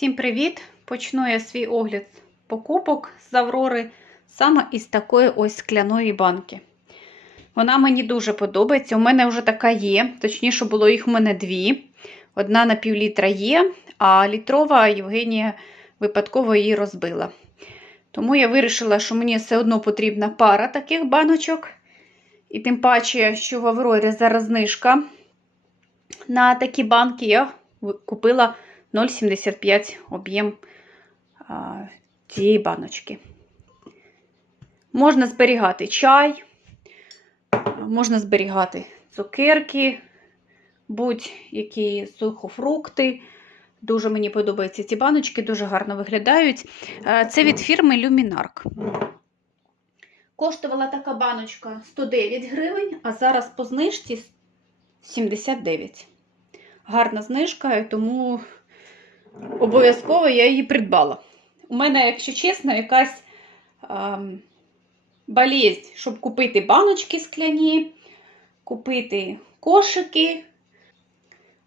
Всім привіт! Почну я свій огляд покупок з Аврори саме із такої ось скляної банки. Вона мені дуже подобається. У мене вже така є, точніше, було їх у мене дві. Одна на пів літра є, а літрова Євгенія випадково її розбила. Тому я вирішила, що мені все одно потрібна пара таких баночок. І тим паче, що в Аврорі зараз знижка на такі банки я купила 0,75 об'єм цієї баночки. Можна зберігати чай, можна зберігати цукерки, будь-які сухофрукти. Дуже мені подобаються ці баночки, дуже гарно виглядають. Це від фірми Luminark. Коштувала така баночка 109 гривень, а зараз по знижці 79. Гарна знижка, тому обов'язково я її придбала. У мене, якщо чесно, якась ем, болезнь, щоб купити баночки скляні, купити кошики,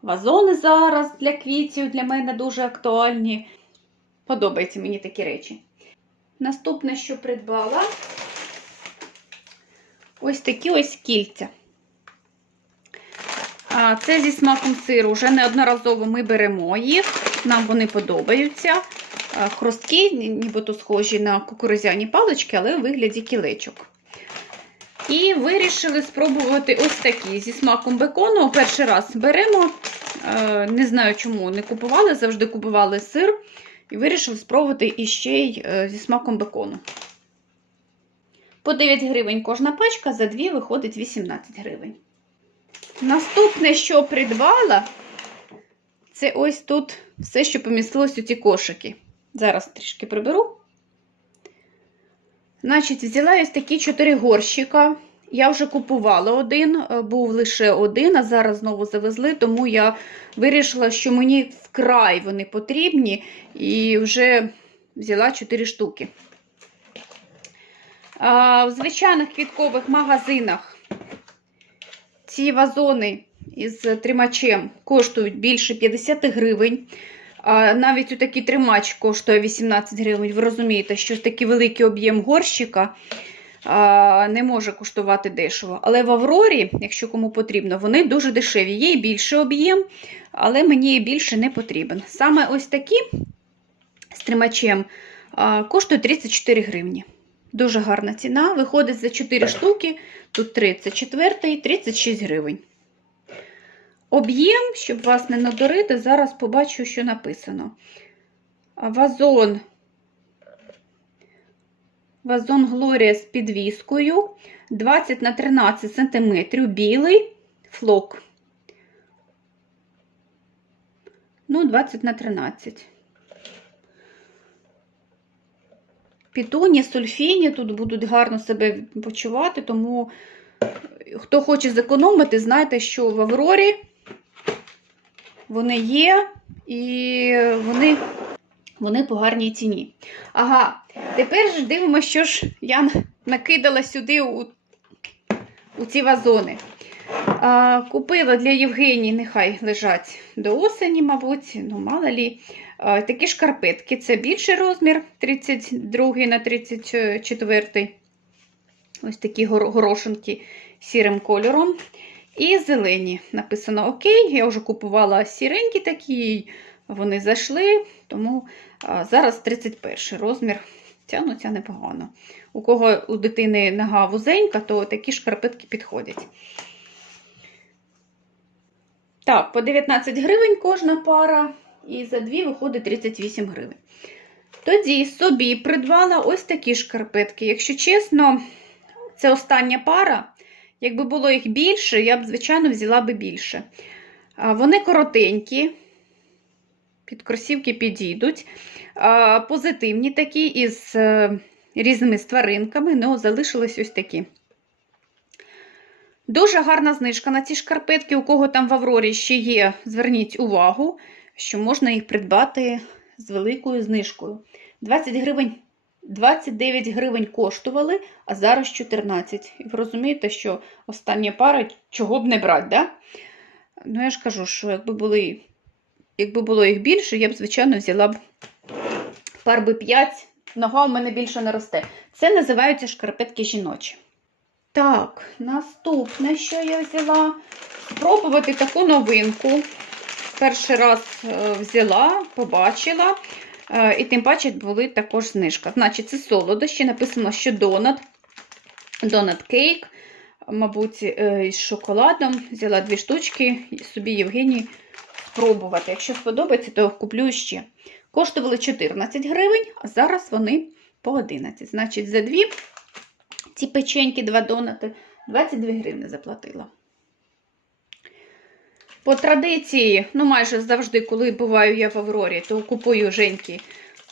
вазони зараз для квітів, для мене дуже актуальні. Подобаються мені такі речі. Наступне, що придбала, ось такі ось кільця. Це зі смаком сиру. Вже неодноразово ми беремо їх, нам вони подобаються. Хрусткі, нібито схожі на кукурузяні палички, але у вигляді кілечок. І вирішили спробувати ось такі зі смаком бекону. Перший раз беремо. Не знаю, чому не купували, завжди купували сир. І вирішили спробувати іще й зі смаком бекону. По 9 гривень кожна пачка, за 2 виходить 18 гривень. Наступне, що придбала, це ось тут все, що помістилось у ці кошики. Зараз трішки приберу. Значить, взяла ось такі 4 горщика. Я вже купувала один, був лише один, а зараз знову завезли, тому я вирішила, що мені вкрай вони потрібні, і вже взяла 4 штуки. В звичайних квіткових магазинах ці вазони із тримачем коштують більше 50 гривень. А навіть у такий тримач коштує 18 гривень. Ви розумієте, що такий великий об'єм горщика а, не може коштувати дешево. Але в Аврорі, якщо кому потрібно, вони дуже дешеві. Є і більший об'єм, але мені більше не потрібен. Саме ось такі з тримачем а, коштують 34 гривні. Дуже гарна ціна. Виходить за 4 штуки, тут 34 36 гривень. Об'єм, щоб вас не надурити, зараз побачу, що написано. Вазон. Вазон Глорія з підвіскою 20 на 13 см, білий флок. Ну, 20 на 13. Пітоні, сульфіні тут будуть гарно себе почувати, тому хто хоче зекономити, знайте, що в Аврорі вони є і вони вони по гарній ціні. Ага, тепер ж дивимося, що ж я накидала сюди у, у ці вазони. А, Купила для Євгенії, нехай лежать до осені, мабуть, ну, мало лі. А, такі шкарпетки. Це більший розмір 32 на 34. Ось такі горошинки сірим кольором. І зелені. Написано Окей. Я вже купувала сіренькі такі, вони зайшли, тому зараз 31 розмір. Тянуться непогано. У кого у дитини нога вузенька, то такі шкарпетки підходять. Так, по 19 гривень кожна пара, і за дві виходить 38 гривень. Тоді собі придбала ось такі шкарпетки. Якщо чесно, це остання пара. Якби було їх більше, я б, звичайно, взяла би більше. Вони коротенькі, під кросівки підійдуть. Позитивні такі, із е, різними тваринками, але залишились ось такі. Дуже гарна знижка на ці шкарпетки. У кого там в Аврорі ще є, зверніть увагу, що можна їх придбати з великою знижкою. 20 гривень 29 гривень коштували, а зараз 14. І ви розумієте, що остання пара чого б не брати, да? Ну, я ж кажу, що якби були якби було їх більше, я б, звичайно, взяла б фарби 5. Нога у мене більше не росте. Це називаються шкарпетки жіночі. Так, наступне, що я взяла, спробувати таку новинку. Перший раз е, взяла, побачила. Е, І тим паче були також знижка. Значить, це солодощі. Написано, що донат. Донат кейк. Мабуть, е, з шоколадом. Взяла дві штучки собі Євгеній спробувати. Якщо сподобається, то куплю ще. Коштували 14 гривень, а зараз вони по 11. Значить, за дві ці печеньки, два донати, 22 гривні заплатила. По традиції, ну майже завжди, коли буваю я в Аврорі, то купую Женьки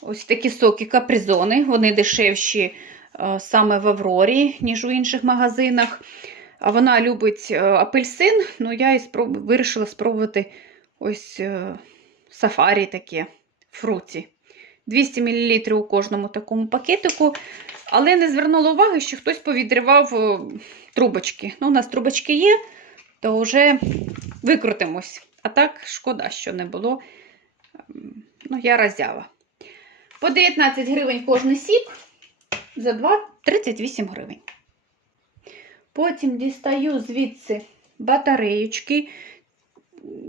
ось такі соки капризони. Вони дешевші е, саме в Аврорі, ніж у інших магазинах. А вона любить е, апельсин, ну я і спроб... вирішила спробувати ось е, сафарі таке, фруті. 200 мл у кожному такому пакетику. Але не звернула уваги, що хтось повідривав трубочки. Ну, у нас трубочки є, то вже викрутимось. А так, шкода, що не було. Ем, Ну, я роззява. По 19 гривень кожний сік, за 2 38 гривень. Потім дістаю звідси батареєчки.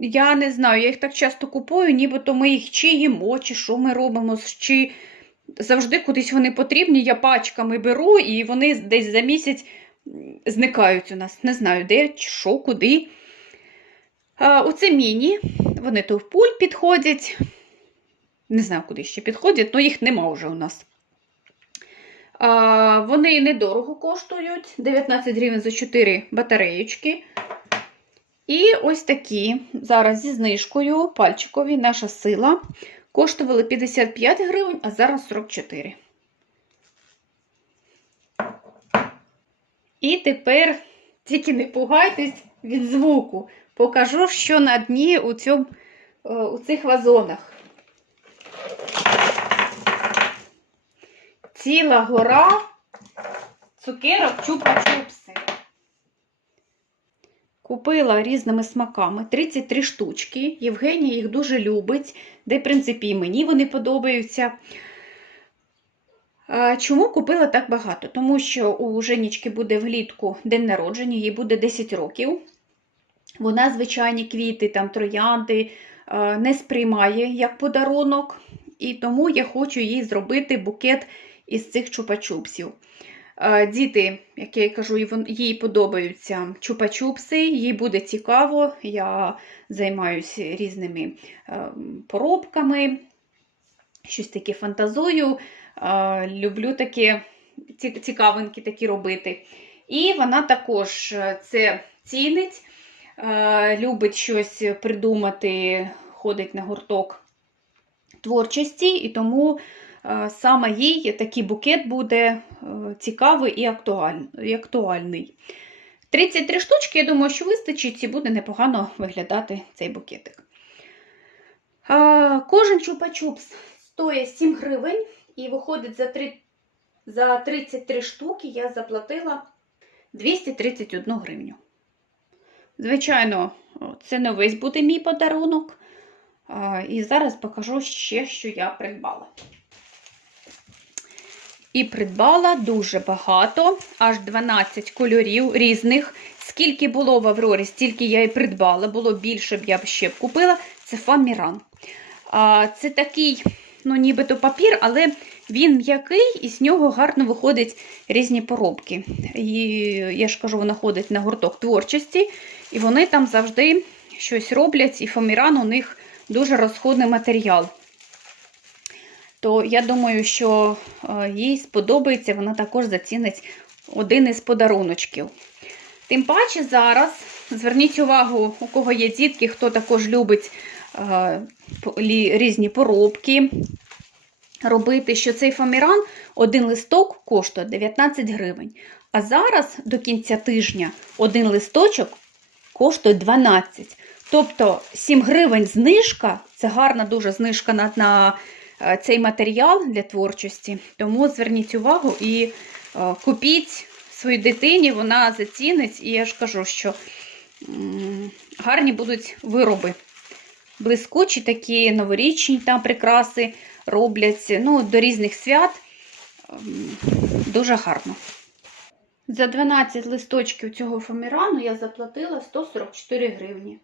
Я не знаю, я їх так часто купую, нібито ми їх чи їмо, чи що ми робимо, чи завжди кудись вони потрібні. Я пачками беру, і вони десь за місяць зникають у нас. Не знаю, де, що, куди. А, оце міні, вони то в пуль підходять. Не знаю, куди ще підходять, але їх нема вже у нас. А, вони недорого коштують. 19 гривень за 4 батареєчки. І ось такі, зараз зі знижкою, пальчикові, наша сила. Коштували 55 гривень, а зараз 44. І тепер, тільки не пугайтесь від звуку, покажу, що на дні у, цьому, е, у цих вазонах. Ціла гора цукерок чупа-чупси. Купила різними смаками 33 штучки. Євгенія їх дуже любить, де, в принципі, і мені вони подобаються. Чому купила так багато? Тому що у Женічки буде влітку день народження, їй буде 10 років. Вона звичайні квіти, там троянди е, не сприймає як подарунок, і тому я хочу їй зробити букет із цих чупа-чупсів. Е, Діти, як я кажу, їй подобаються чупа-чупси, їй буде цікаво. Я займаюся різними е, поробками, щось таке фантазую. Люблю такі цікавинки такі робити. І вона також це цінить, любить щось придумати, ходить на гурток творчості, і тому е, саме їй такий букет буде е, цікавий і актуальний. 33 штучки, я думаю, що вистачить і буде непогано виглядати цей букетик. Кожен чупа-чупс стоїть 7 гривень і виходить за, 3, за 33 штуки я заплатила 231 гривню. Звичайно, це не весь буде мій подарунок. І зараз покажу ще, що я придбала. І придбала дуже багато, аж 12 кольорів різних. Скільки було в Аврорі, стільки я і придбала. Було більше б я б ще б купила. Це фаміран. Це такий, ну, нібито папір, але він м'який і з нього гарно виходять різні поробки. І я ж кажу, вона ходить на гурток творчості, і вони там завжди щось роблять, і фаміран у них дуже розходний матеріал. То я думаю, що е, їй сподобається, вона також зацінить один із подаруночків. Тим паче зараз зверніть увагу, у кого є дітки, хто також любить е, різні поробки робити, що цей фаміран один листок коштує 19 гривень. А зараз до кінця тижня один листочок коштує 12. Тобто 7 гривень знижка це гарна дуже знижка на, на е, цей матеріал для творчості. Тому зверніть увагу і е, купіть своїй дитині, вона зацінить. І я ж кажу, що м, гарні будуть вироби блискучі такі новорічні там прикраси робляться. Ну, до різних свят. Ем, Дуже гарно. За 12 листочків цього фомірану я заплатила 144 гривні.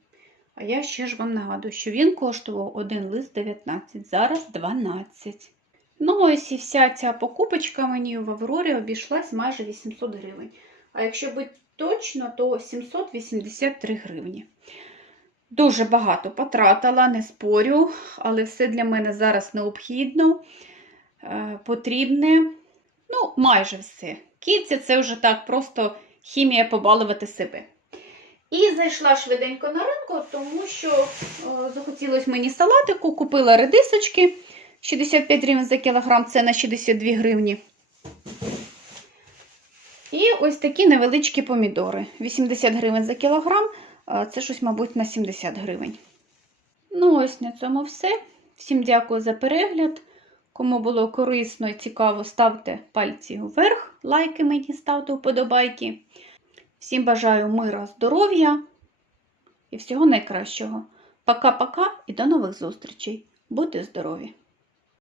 А я ще ж вам нагадую, що він коштував один лист 19, зараз 12. Ну, ось і вся ця покупочка мені в Аврорі обійшлась майже 800 гривень. А якщо бути точно, то 783 гривні. Дуже багато потратила, не спорю, але все для мене зараз необхідно, е, потрібне. Ну, майже все. Кільця це вже так, просто хімія побалувати себе. І зайшла швиденько на ринку, тому що е, захотілося мені салатику, купила редисочки 65 гривень за кілограм, це на 62 гривні. І ось такі невеличкі помідори. 80 гривень за кілограм, це щось, мабуть, на 70 гривень. Ну, ось на цьому все. Всім дякую за перегляд. Кому було корисно і цікаво, ставте пальці вверх, лайки мені, ставте вподобайки. Всім бажаю мира, здоров'я і всього найкращого. Пока-пока і до нових зустрічей. Будьте здорові!